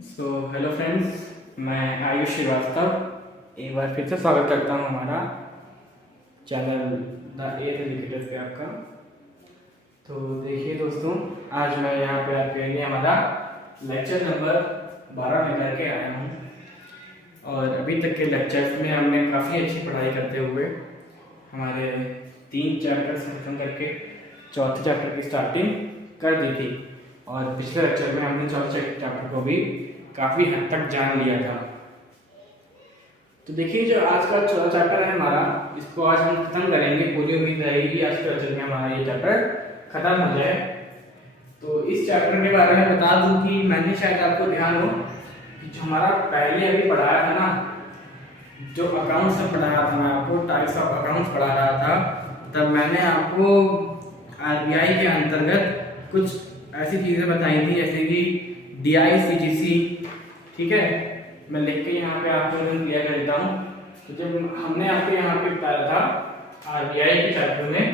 Hello friends, मैं आयुष श्रीवास्तव एक बार फिर से स्वागत करता हूं हमारा चैनल द एथ एजुकेटर पे आपका। तो देखिए दोस्तों, आज मैं यहाँ पे आपके लिए हमारा लेक्चर नंबर 12 में करके आया हूँ। और अभी तक के लेक्चर्स में हमने काफ़ी अच्छी पढ़ाई करते हुए हमारे 3 चैप्टर्स खत्म करके चौथे चैप्टर की स्टार्टिंग कर दी थी। और पिछले लेक्चर में हमने चौथे चैप्टर को भी काफ़ी हद तक जान लिया था। तो देखिए, जो आज का चौथा चैप्टर है हमारा, इसको आज हम खत्म करेंगे। पूरी उम्मीद रहेगी आज के लेक्चर में हमारा ये चैप्टर खत्म हो जाए। तो इस चैप्टर के बारे में बता दूं कि मैंने शायद आपको ध्यान हो कि जो हमारा पहले अभी पढ़ाया था ना, जो अकाउंट्स में पढ़ाया था, मैं आपको टाइप्स ऑफ अकाउंट्स पढ़ा रहा था, तब मैंने आपको आरबीआई के अंतर्गत कुछ ऐसी चीज़ें बताई थी जैसे कि डीआई सीजीसी। ठीक है, मैं लिख के यहाँ पे आपको क्लियर कर देता हूँ। तो जब हमने आपको यहाँ पे बताया था आरबीआई के चैप्टर में,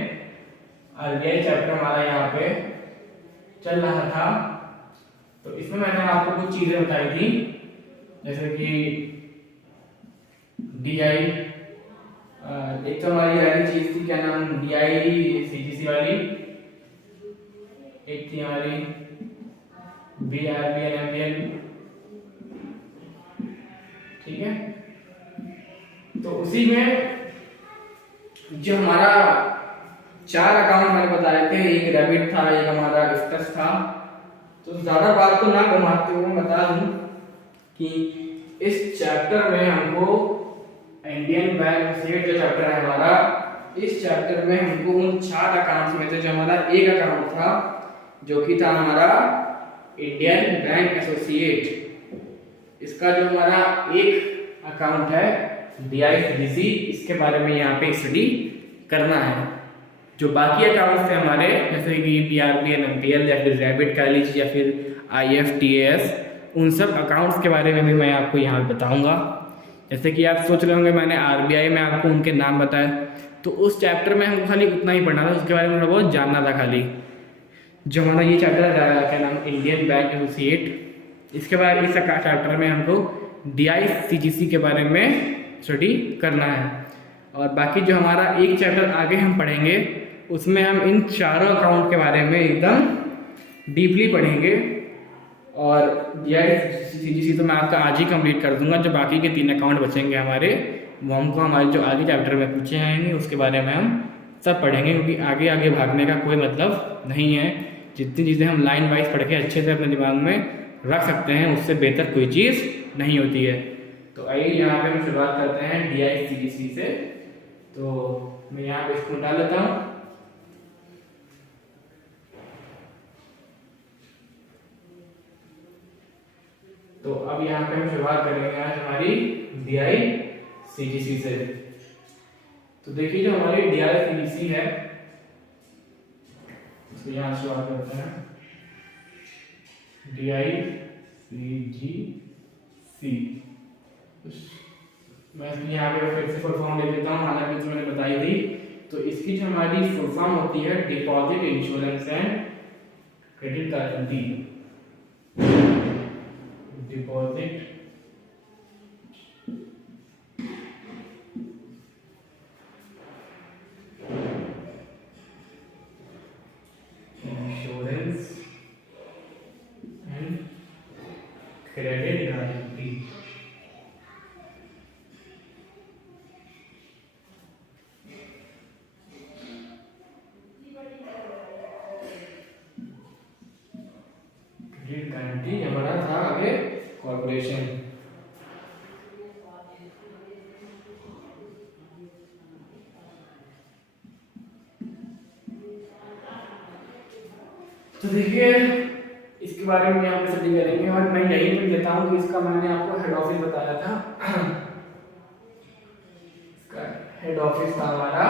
आरबीआई चैप्टर हमारा यहाँ पे चल रहा था, तो इसमें मैंने आपको कुछ चीज़ें बताई थी जैसे कि डीआई, एक तो हमारी वाली चीज़ थी, क्या नाम, डीआई सीजीसी वाली, एक थी हमारी बीआरबीएल एमबीएल। ठीक है, तो उसी में जो हमारा 4 अकाउंट मैंने बताए थे, एक डेबिट था, एक हमारा स्टेटस था। तो ज्यादा बात को ना घुमाते हुए बता दूं कि इस चैप्टर में हमको इंडियन बैंक एसोसिएट जो चैप्टर है हमारा, इस चैप्टर में हमको उन 4 अकाउंट्स में से जो हमारा एक अकाउंट था जो कि था हमारा इंडियन बैंक एसोसिएट, इसका जो हमारा एक अकाउंट है डीआईसीजीसी, इसके बारे में यहाँ पे स्टडी करना है। जो बाकी अकाउंट्स थे हमारे जैसे कि बीआरबीएल एमपीएल या फिर डेबिट कह लीजिए या फिर आईएफटीएस, उन सब अकाउंट्स के बारे में भी मैं आपको यहाँ पे बताऊँगा। जैसे कि आप सोच रहे होंगे मैंने आरबीआई में आपको उनके नाम बताया, तो उस चैप्टर में हमको खाली उतना ही पढ़ना था, उसके बारे में बहुत जानना था खाली। जो हमारा ये चैप्टर है क्या नाम, इंडियन बैंक एसोसिएट, इसके बाद इस चैप्टर में हमको डीआईसीजीसी के बारे में स्टडी करना है। और बाकी जो हमारा एक चैप्टर आगे हम पढ़ेंगे उसमें हम इन चारों अकाउंट के बारे में एकदम डीपली पढ़ेंगे। और डीआईसीजीसी तो मैं आपका आज ही कंप्लीट कर दूंगा। जो बाकी के 3 अकाउंट बचेंगे हमारे, वो हमको हमारे जो आगे चैप्टर में पूछे जाएंगे उसके बारे में हम सब पढ़ेंगे, क्योंकि आगे आगे भागने का कोई मतलब नहीं है। जितनी चीज़ें हम लाइन वाइज पढ़ के अच्छे से अपने दिमाग में रख सकते हैं, उससे बेहतर कोई चीज़ नहीं होती है। तो आइए यहाँ पे हम शुरुआत करते हैं डीआईसीजीसी से। तो मैं यहाँ पे इसको डाल लेता हूँ। तो अब यहाँ पे हम शुरुआत करेंगे आज हमारी डीआईसीजीसी से। तो देखिए, जो हमारी डीआईसीजीसी है तो यहाँ शुरुआत करते हैं डीआईसीजीसी। मैं यहाँ पे फिर से फुल फॉर्म ले लेता हूँ, हालांकि जो मैंने बताई थी। तो इसकी जो हमारी फुल फॉर्म होती है deposit insurance and credit guarantee. Deposit insurance and credit guarantee. Credit guarantee हमारा था आगे कॉर्पोरेशन। तो देखिए, इसके बारे में यहाँ पे स्टडी करेंगे। और मैं यही भी देता हूँ कि इसका मैंने आपको हेड ऑफिस बताया था। इसका हेड ऑफिस था हमारा,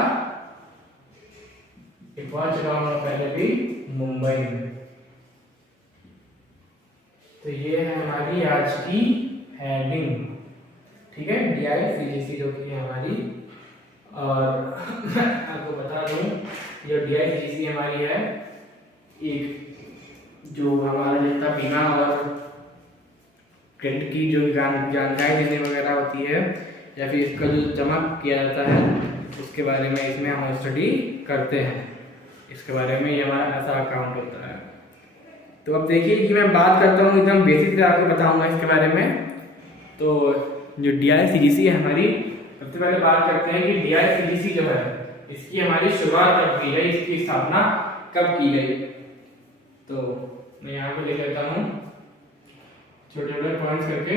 एक बार चला हूँ पहले भी, मुंबई में। तो ये है हमारी आज की हेडिंग। ठीक है, डीआईसीजीसी जो कि हमारी। और आपको बता दूं, जो डीआईसीजीसी हमारी है, एक जो हमारा जितना बीमा और क्रेडिट की जो जानकारी देने वगैरह होती है या फिर इसका जो जमा किया जाता है उसके बारे में इसमें हम स्टडी करते हैं। इसके बारे में ये हमारा ऐसा अकाउंट होता है। तो अब देखिए कि मैं बात करता हूँ एकदम बेसिक से आपको बताऊंगा इसके बारे में। तो जो DICGC है हमारी, सबसे पहले बात करते हैं कि DICGC जो है इसकी हमारी शुरुआत कब की गई, इसकी स्थापना कब की गई। तो मैं यहाँ पे लिख लेता हूँ छोटे छोटे पॉइंट्स करके,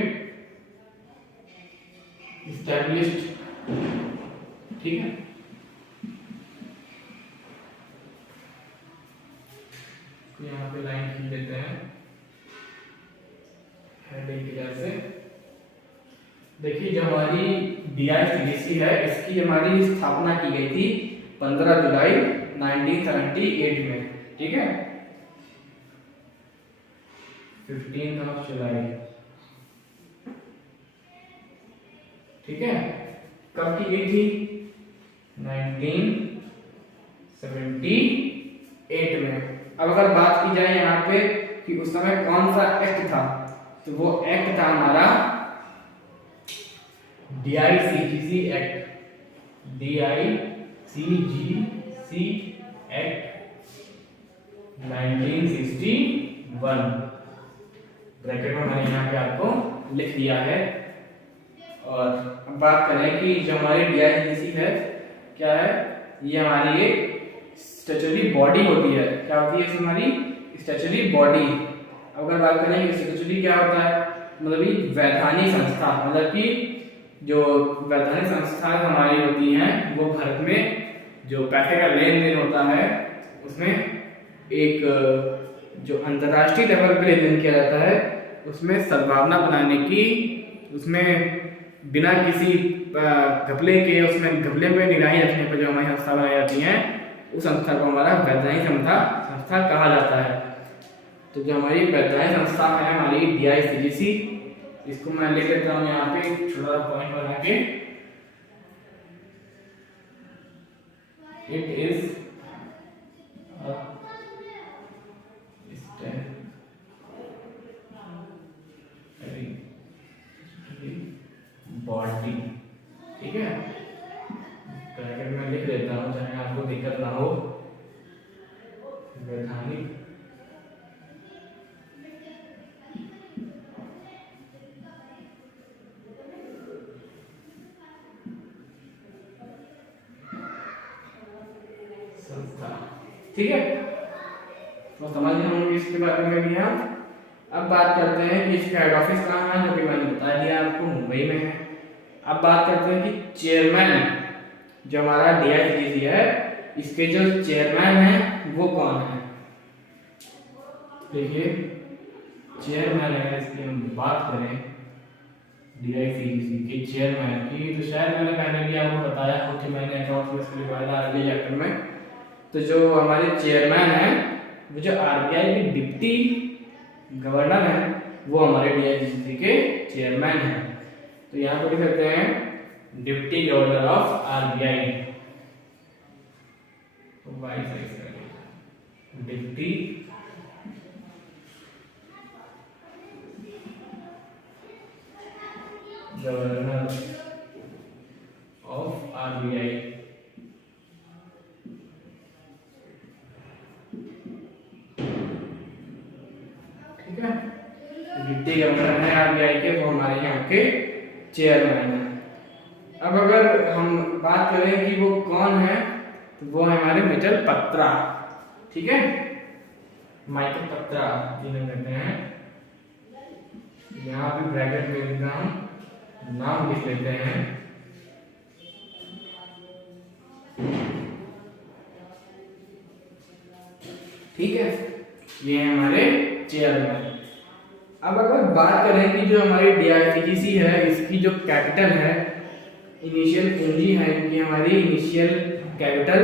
एस्टैब्लिश्ड, ठीक है। यहाँ पे लाइन खींच देते हैं हेडिंग की वजह से। देखिए जो हमारी DICGC है इसकी हमारी स्थापना की गई थी 15 जुलाई 1978 में, ठीक है, 15 जुलाई, ठीक है। कब की गई थी? 1978 में। अब अगर बात की जाए यहाँ पे कि उस समय कौन सा एक्ट था, तो वो एक्ट था हमारा DICGC act, DICGC act 1961, bracket में मैंने यहाँ पे आपको लिख दिया है। और अब बात करें कि जो हमारी DICGC है क्या है, ये हमारी एक स्टैट्यूटरी बॉडी होती है। क्या होती है हमारी? Statutory body. अगर बात करें कि स्टैट्यूटरी क्या होता है, मतलब कि वैधानिक संस्था, मतलब कि जो वैधानिक संस्था हमारी होती हैं वो भारत में जो पैसे का लेन देन होता है उसमें एक जो अंतर्राष्ट्रीय लेवल पे लेन देन किया जाता है उसमें सद्भावना बनाने की, उसमें बिना किसी घपले के, उसमें घपले में निगरानी रखने पर जो हमारी संस्था बनाई जाती हैं उस संस्था को हमारा वैधानिक संस्था कहा जाता है। तो जो हमारी वैधानिक संस्था है हमारी DICGC, इसको मैं लिख लेता हूँ यहाँ पे छोटा पॉइंट बना के, इट इज बॉडी, ठीक है। ब्रैकेट में लिख देता हूँ चाहे आपको दिक्कत ना हो। वैधानिक संस्था, ठीक है। तो समझ गए होंगे इसके बारे में भी हम। अब बात करते हैं कि इसका हेड ऑफिस कहाँ है, जो कि मैंने बता दिया आपको, मुंबई में है। अब बात करते हैं कि चेयरमैन जो हमारा DICGC है इसके जो चेयरमैन है वो कौन है। देखिए चेयरमैन है, इसकी हम बात करें DICGC के चेयरमैन की, तो शायद मैंने पहले भी आपको बताया हो कि मैंने अकाउंट में इसके बारे में अगले चैप्टर में। तो जो हमारे चेयरमैन है वो जो RBI के डिप्टी गवर्नर है वो हमारे DICGC के चेयरमैन है। तो यहाँ पर लिख सकते हैं deputy governor of RBI, deputy governor of RBI, ठीक है। डिप्टी गवर्नर है RBI के, वो हमारे यहाँ के चेयरमैन है। अब अगर हम बात करें कि वो कौन है, तो वो है हमारे मिचेल पत्रा, ठीक है, माइकल पत्रा जिन्हें कहते हैं। यहाँ भी ब्रैकेट में लिखा हूँ, नाम लिख लेते हैं, ठीक है, ये है हमारे चेयरमैन। अब अगर बात करें कि जो हमारी DICGC है इसकी जो कैपिटल है, इनिशियल पूंजी है इनकी, हमारी इनिशियल कैपिटल,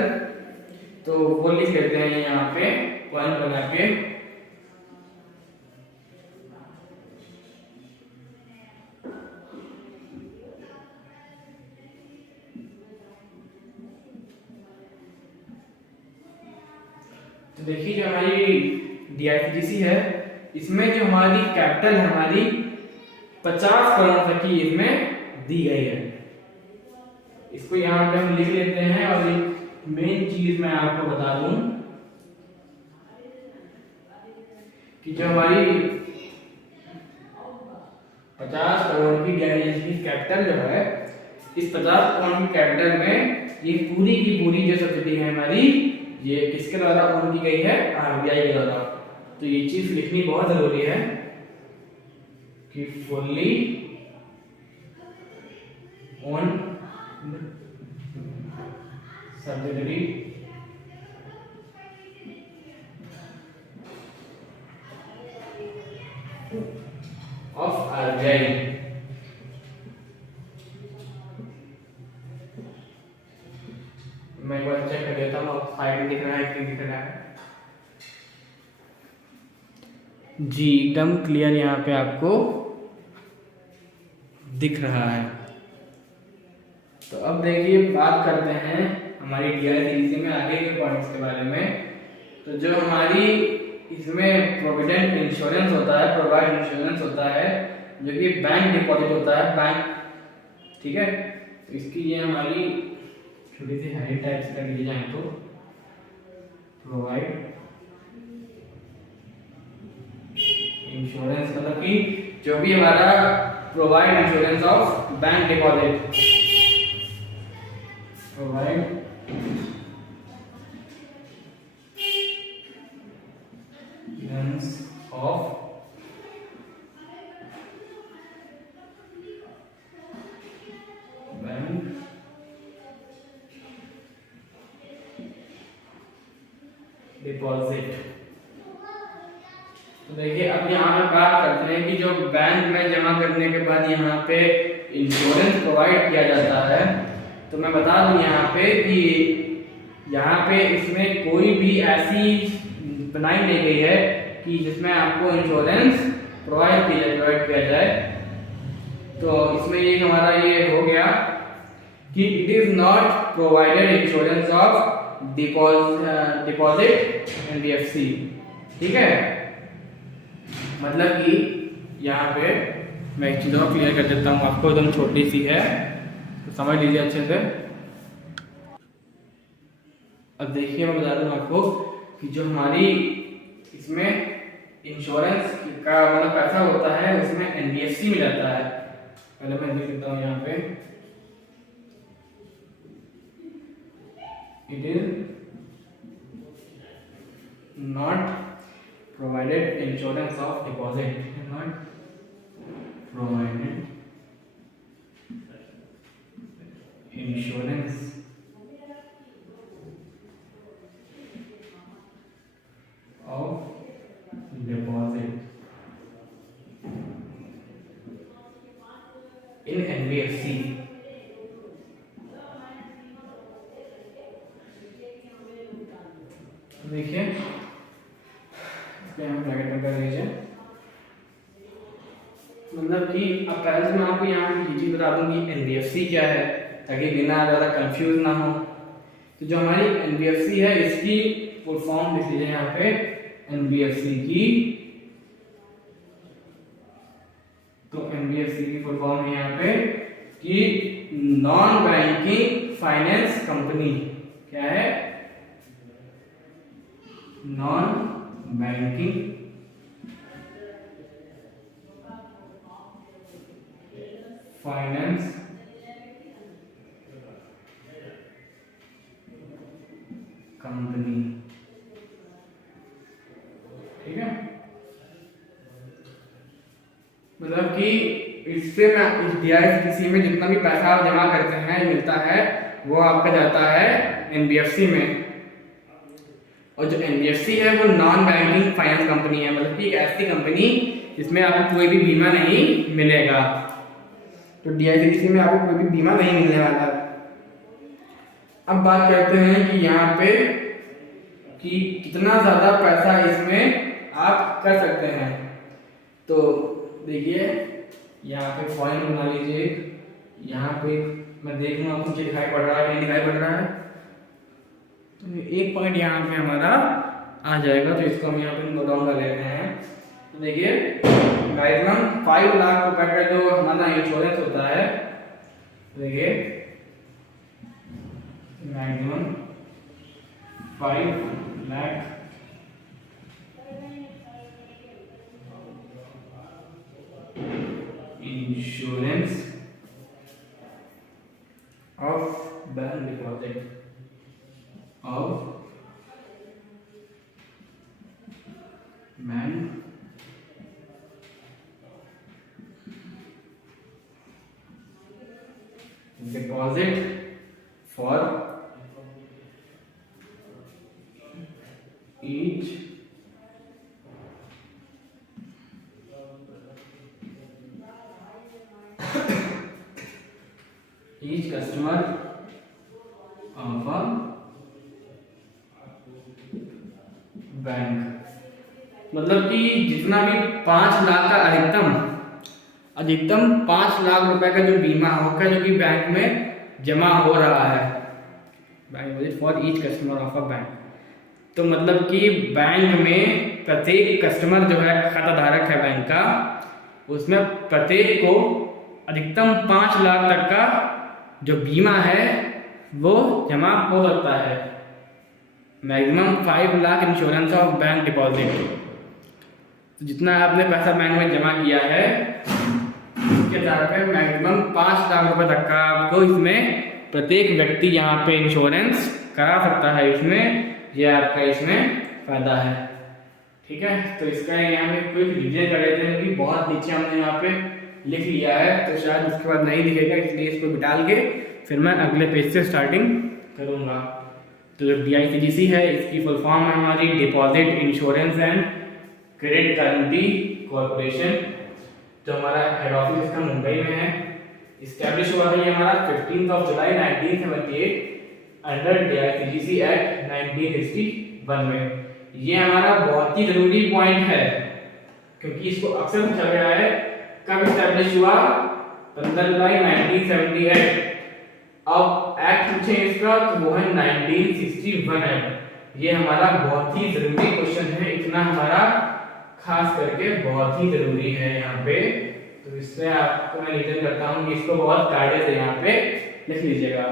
तो वो लिख लेते हैं यहाँ पे पॉइंट बना के। तो देखिए जो हमारी DICGC है इसमें जो हमारी कैपिटल है हमारी 50 करोड़ तक की इसमें दी गई है। इसको यहाँ पे हम लिख लेते हैं। और एक मेन चीज मैं आपको बता दूं कि जो हमारी 50 करोड़ की कैपिटल जो है, इस 50 करोड़ की कैपिटल में ये पूरी की पूरी जो सब्सिडी है हमारी, ये किसके द्वारा ओन की गई है? आरबीआई के द्वारा। तो ये चीज लिखनी बहुत जरूरी है कि fully own subsidiary of RBI. मैं एक बार चेक कर लेता हूँ साइड में दिख रहा है कि दिख रहा है। जी एकदम क्लियर यहाँ पे आपको दिख रहा है। तो अब देखिए बात करते हैं हमारी डीआईसीसी में आगे के पॉइंट्स के बारे में। तो जो हमारी इसमें प्रोविडेंट इंश्योरेंस होता है, प्रोवाइड इंश्योरेंस होता है, जो कि बैंक डिपॉजिट होता है, बैंक, ठीक है। तो इसकी ये हमारी छोटी सी हेडिंग टाइप से कर ली जाए तो प्रोवाइड इंश्योरेंस, मतलब कि जो भी हमारा provide insurance of bank deposit, provide of bank deposit. तो देखिए अब यहाँ पे बात करते हैं कि जो बैंक में जमा करने के बाद यहाँ पे इंश्योरेंस प्रोवाइड किया जाता है। तो मैं बता दूं यहाँ पे कि यहाँ पे इसमें कोई भी ऐसी बनाई नहीं गई है कि जिसमें आपको इंश्योरेंस प्रोवाइड किया जाए। तो इसमें ये हमारा ये हो गया कि it is not provided insurance of deposit NBFC, ठीक है। मतलब कि यहाँ पे मैं एक चीज़ और क्लियर कर देता हूँ आपको, एकदम छोटी सी है तो समझ लीजिए अच्छे से। अब देखिए मैं बता दूँ आपको कि जो हमारी इसमें इंश्योरेंस का मतलब पैसा होता है उसमें एनबीएफसी में जाता है। पहले मैं लिख देता हूँ यहाँ पे, it is not provided insurance of deposit, not provided insurance of deposit in NBFC। देखिए हम ब्रैकेट में कर लीजिए, मतलब कि अब पहले मैं आपको यहाँ पे ये चीज बता दूं कि एनबीएफसी क्या है, ताकि बिना ज़्यादा कंफ्यूज ना हो। तो जो हमारी एनबीएफसी है इसकी फुल फॉर्म लिख लीजिए यहाँ पे, एनबीएफसी की, तो एनबीएफसी की फुल फॉर्म है यहाँ पे कि नॉन बैंकिंग फाइनेंस कंपनी। क्या है? नॉन बैंकिंग फाइनेंस कंपनी, ठीक है। मतलब कि इससे ना इस डीआईसीसी में जितना भी पैसा आप जमा करते हैं मिलता है वो आपका जाता है एनबीएफसी में। और जो एनबीएफसी है वो नॉन बैंकिंग फाइनेंस कंपनी है, मतलब कि एक ऐसी कंपनी जिसमें आपको कोई भी बीमा नहीं मिलेगा। तो डीआईसीसी में आपको कोई भी बीमा नहीं मिलने वाला। अब बात करते हैं कि यहाँ पे कि कितना ज्यादा पैसा इसमें आप कर सकते हैं। तो देखिए यहाँ पे पॉइंट बना लीजिए, यहाँ पे मैं देख लूँ आपको दिखाई पड़ रहा है नहीं दिखाई पड़ रहा है। तो एक पॉइंट यहाँ पे हमारा आ जाएगा, तो इसको हम यहाँ पे नोट डाउन कर लेते हैं। तो देखिए मैक्सिमम 5 लाख रुपए का जो हमारा इंश्योरेंस होता है, देखिए maximum 5 lakh insurance of bank deposit of bank deposit for each customer of a bank. मतलब कि जितना भी 5 लाख का अधिकतम 5 लाख रुपए का जो बीमा होगा जो कि बैंक में जमा हो रहा है, bank for each customer of a bank. तो मतलब कि बैंक में प्रत्येक कस्टमर जो है खाता धारक है बैंक का, उसमें प्रत्येक को अधिकतम 5 लाख तक का जो बीमा है वो जमा हो सकता है। Maximum 5 lakh insurance of bank deposit. तो जितना आपने पैसा बैंक में जमा किया है उसके आधार पर मैक्सिमम 5 लाख रुपए तक का आपको इसमें प्रत्येक व्यक्ति यहाँ पे इंश्योरेंस करा सकता है। इसमें ये आपका इसमें फायदा है। ठीक है, तो इसका यहाँ पे क्विक रिवीजन कर लेते हैं कि बहुत नीचे हमने यहाँ पे लिख लिया है, तो शायद उसके बाद नहीं दिखेगा, इसलिए इसको बिटाल के फिर मैं अगले पेज से स्टार्टिंग करूँगा। तो जो DICGC है इसकी फुल फॉर्म है हमारी deposit insurance and credit guarantee corporation. जो हमारा हेड ऑफिस इसका मुंबई में है। इस्टेब्लिश हुआ था ये हमारा 15 जुलाई 1978 अंडर DICGC एक्ट 1961 में। ये हमारा बहुत ही जरूरी पॉइंट है क्योंकि इसको अक्सर पूछा गया है कब इस्टेब्लिश हुआ, 15 जुलाई 1978। अब एक्ट पूछे इसका तो वो है 1961 एक्ट। ये हमारा बहुत ही जरूरी क्वेश्चन है, इतना हमारा खास करके बहुत ही जरूरी है यहाँ पे। तो इसमें आपको मैं निवेदन करता हूँ कि इसको बहुत कायदे से यहाँ पे लिख लीजिएगा।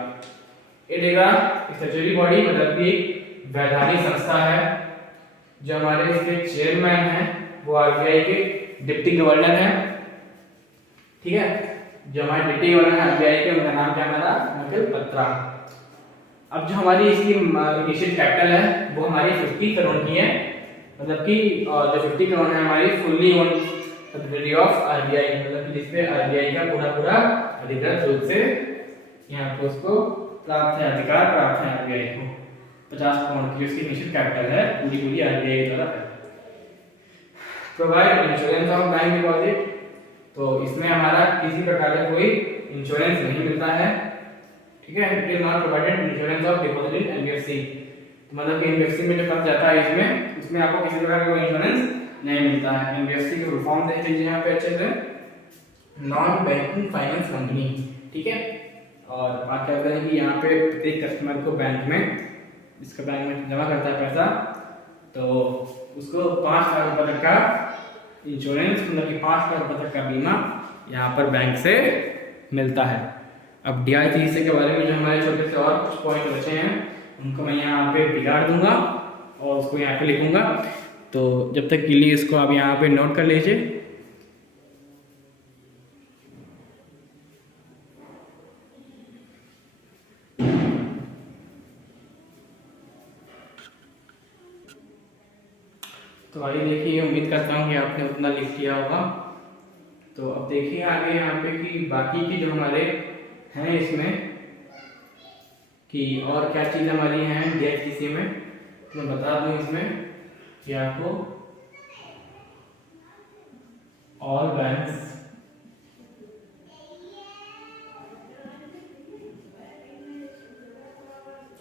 स्टैट्यूटरी बॉडी मतलब कि वैधानिक संस्था है। जो हमारे इसके चेयरमैन हैं वो RBI के डिप्टी गवर्नर हैं। ठीक है, जो हमारे डिप्टी गवर्नर हैं RBI के, उनका नाम क्या हमारा नकुल बत्रा। अब जो हमारी इसकी इनिशियल कैपिटल है वो हमारी 50 करोड़ की है। मतलब कि जो 50 करोड़ है हमारी fully own subsidiary of RBI, मतलब कि जिसपे RBI का पूरा अधिकृत रूप से यहाँ पे उसको प्राप्त है, अधिकार प्राप्त है RBI को। 50 करोड़ की उसकी इनिशियल कैपिटल है, पूरी RBI द्वारा है। Provide insurance of bank deposit. तो इसमें हमारा किसी प्रकार का कोई इंश्योरेंस नहीं मिलता है। ठीक है, it is not provided insurance of deposit in NBFC। मतलब कि NBFC में जो खर्च जाता है इसमें आपको किसी प्रकार का कोई इंश्योरेंस नहीं मिलता है। NBFC की फुल फॉर्म देख लीजिए यहाँ पे अच्छे से, नॉन बैंकिंग फाइनेंस कंपनी। ठीक है, और बात करते हैं कि यहाँ पे प्रत्येक कस्टमर को बैंक में इसका बैंक में जमा करता है पैसा, तो उसको 5 लाख रुपए तक का इंश्योरेंस, मतलब कि 5 लाख रुपए तक का बीमा यहाँ पर बैंक से मिलता है। अब DICGC के बारे में जो हमारे छोटे से और कुछ पॉइंट बचे हैं उनको मैं यहाँ पे बिगाड़ दूंगा और उसको यहाँ पे लिखूंगा। तो जब तक के लिए इसको आप यहाँ पे नोट कर लीजिए। तो आइए देखिए, उम्मीद करता हूँ कि आपने उतना लिख लिया होगा। तो अब देखिए आगे यहाँ पे कि बाकी की जो हमारे हैं इसमें कि और क्या चीज़ हमारी हैं DICGC में, तो मैं बता दूँ इसमें कि आपको ऑल बैंक्स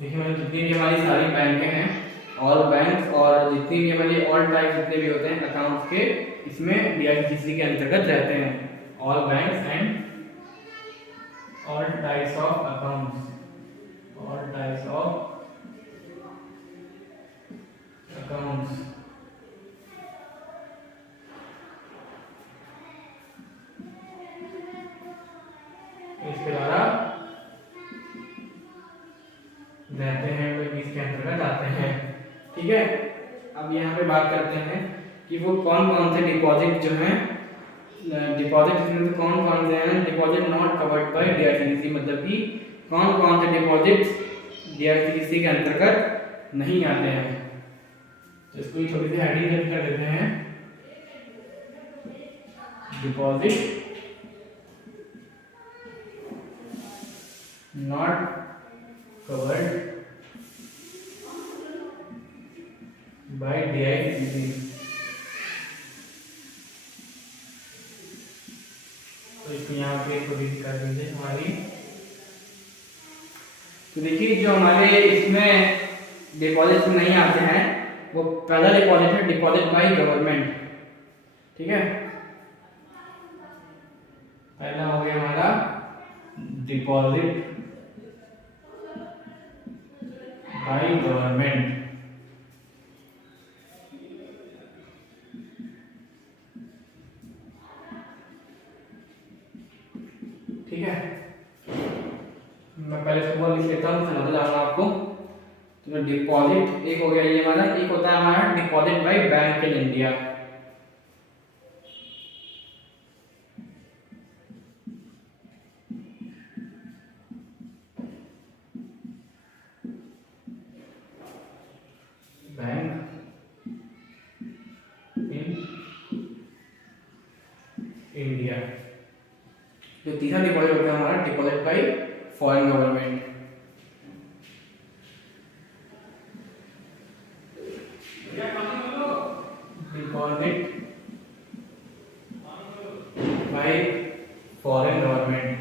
देखिए, मतलब जितनी भी हमारी सारी बैंकें हैं, ऑल बैंक और जितनी भी हमारी ऑल टाइप जितने भी होते हैं अकाउंट्स के, इसमें DICGC के अंतर्गत रहते हैं। All banks and all types of accounts, all types of accounts. कि वो कौन कौन से डिपॉजिट जो हैं, डिपॉजिट इसमें से कौन कौन से हैं डिपॉजिट नॉट कवर्ड बाय डीआईसीटीसी, मतलब कि कौन कौन से डिपॉजिट डीआईसीटीसी के अंतर्गत नहीं आते हैं। तो इसको थोड़ी सी हेडिंग कर देते हैं, डिपॉजिट नॉट कवर्ड बाय डीआईसीटीसी। तो इसको यहाँ पे थोड़ी सी कर दीजिए हमारी। तो देखिए जो हमारे इसमें डिपॉजिट नहीं आते हैं वो पहला डिपॉजिट है डिपॉजिट बाय गवर्नमेंट, ठीक है। पहला हो गया हमारा डिपॉजिट बाय गवर्नमेंट, ठीक है। मैं पहले से बोल लिख लेता हूँ, समझ जाऊंगा आपको। तो डिपॉजिट एक हो गया ये हमारा, एक होता है हमारा deposit by bank in India. Bank in India. जो तीसरा डिपॉजिट होता है हमारा deposit bye foreign government. Deposit bye foreign government,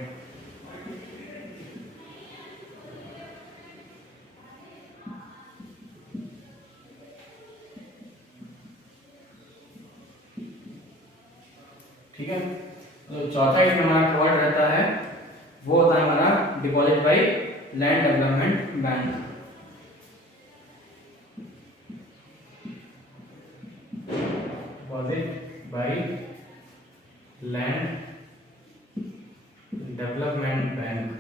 ठीक है। तो चौथा इसमें हमारा कवर्ड रहता है वो होता है हमारा deposit by land development bank. Deposit by land development bank,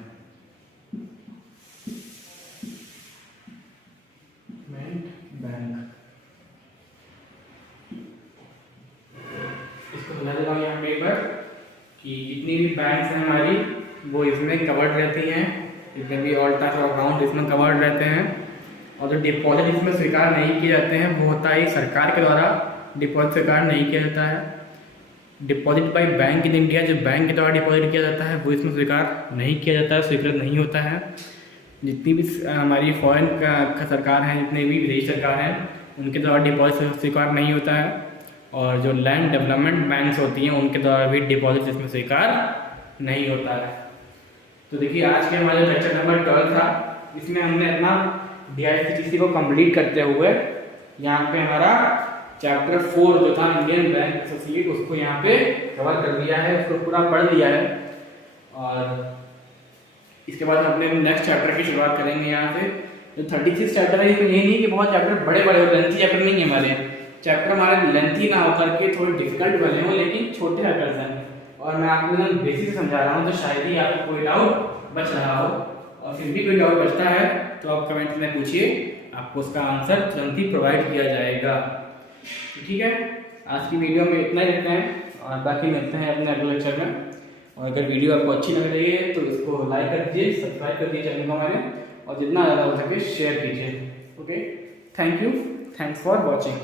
इसको समझा देता हूँ यहाँ पे एक बार कि जितनी भी बैंक्स हैं हमारी वो इसमें कवर्ड रहती हैं, जितने भी ऑल टाइप ऑफ अकाउंट इसमें कवर्ड रहते हैं। और जो डिपॉजिट इसमें स्वीकार नहीं किए जाते हैं वो होता है सरकार के द्वारा डिपॉजिट स्वीकार नहीं किया जाता है। Deposit by bank in India, जो बैंक के द्वारा डिपॉजिट किया जाता है वो इसमें स्वीकार नहीं किया जाता है, स्वीकृत नहीं होता है। जितनी भी हमारी फॉरेन का सरकार हैं, जितने भी विदेशी सरकार हैं उनके द्वारा डिपॉजिट स्वीकार नहीं होता है। और जो लैंड डेवलपमेंट बैंक्स होती हैं उनके द्वारा भी डिपॉजिट इसमें स्वीकार नहीं होता है। तो देखिए आज के हमारे लेक्चर नंबर 12 था, इसमें हमने अपना डीआईसीटीसी को कंप्लीट करते हुए यहाँ पे हमारा चैप्टर 4 जो था इंडियन बैंक एसोसिएट उसको यहाँ पे कवर कर दिया है, उसको पूरा पढ़ लिया है। और इसके बाद हम अपने नेक्स्ट चैप्टर की शुरुआत करेंगे यहाँ से। जो 36 चैप्टर है इसमें ये नहीं कि बहुत चैप्टर बड़े बड़े हो, लेंथी चैप्टर नहीं है हमारे। चैप्टर हमारे लेंथी ना होकर के थोड़े डिफिकल्ट बने हों लेकिन छोटे चैप्टर्स हैं। और मैं आपको एकदम बेसिक से समझा रहा हूँ तो शायद ही आपको कोई डाउट बच रहा हो, और फिर भी कोई डाउट बचता है तो आप कमेंट में पूछिए, आपको उसका आंसर तुरंत ही प्रोवाइड किया जाएगा। ठीक है, आज की वीडियो में इतना ही रखते हैं और बाकी मिलते हैं अपने अगले लेक्चर में। और अगर वीडियो आपको अच्छी लग रही है तो इसको लाइक कर दीजिए, सब्सक्राइब कर दीजिए चैनल को हमारे, और जितना ज़्यादा हो सके शेयर कीजिए। Okay, thank you, thanks for watching.